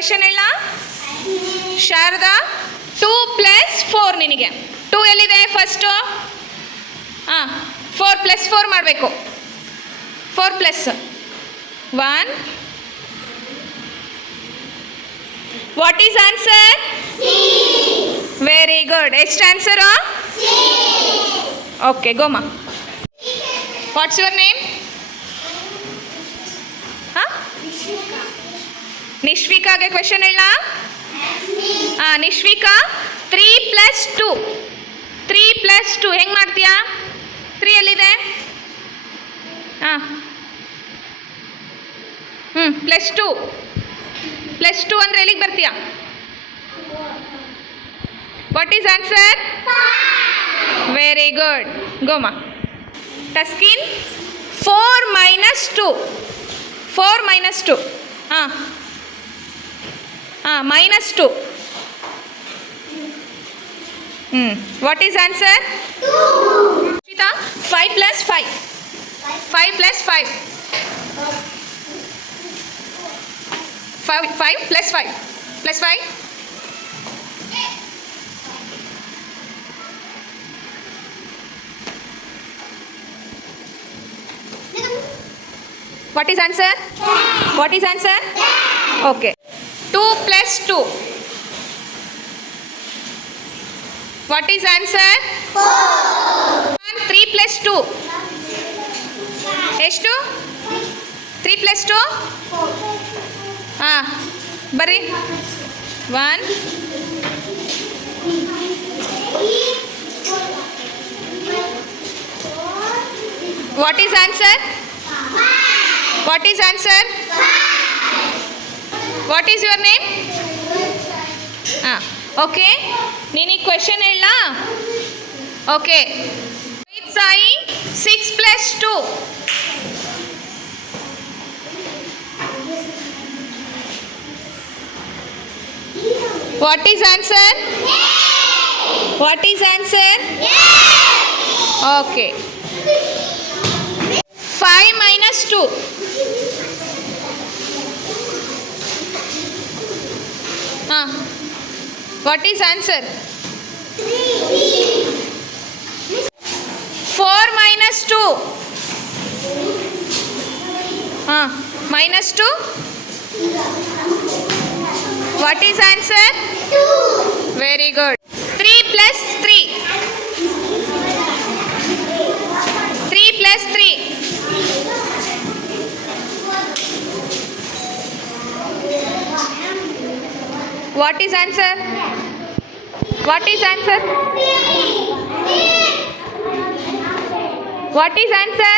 ಕ್ವೆಶನ್ ಹೇಳ ಶಾರದಾ 2 + 4 ನಿನಗೆ 2 ಎಲ್ಲಿದೆ ಫಸ್ಟು 4 + 4 ಮಾಡಬೇಕು 4 + 1 what is answer very good ಎಷ್ಟು ಆನ್ಸರು ಓಕೆ ಗೋಮ ವಾಟ್ಸ್ ಯುವರ್ ನೇಮ್ ನಿಶ್ವಿಕಾಗೆ ಕ್ವೆಶನ್ ಹೇಳ ನಿಶ್ವಿಕಾ 3 + 2 3 + 2 ಹೆಂಗೆ ಮಾಡ್ತೀಯಾ 3 ಎಲ್ಲಿದೆ +2 +2 ಅಂದರೆ ಎಲ್ಲಿಗೆ ಬರ್ತೀಯಾ what is answer very good ಗೋಮ ಟಸ್ಕಿನ್ 4 - 2 4 - 2 -2 what is answer 5 + 5 5 + 5 5 + 5 + 5 what is answer what is answer okay 2 + 2 what is answer 4 3 + 2 ಎಷ್ಟು 3 + 2 ಬರ್ರಿ 1 what is answer what is answer what is your name okay ನೀನೀಗ ಕ್ವೆಶನ್ ಹೇಳ ಓಕೆ Sai 6 + 2 what is answer what is answer okay 5 - 2 what is answer 4 - 2 -2 what is answer 2 very good 3 + 3 3 + 3 what is answer what is answer what is answer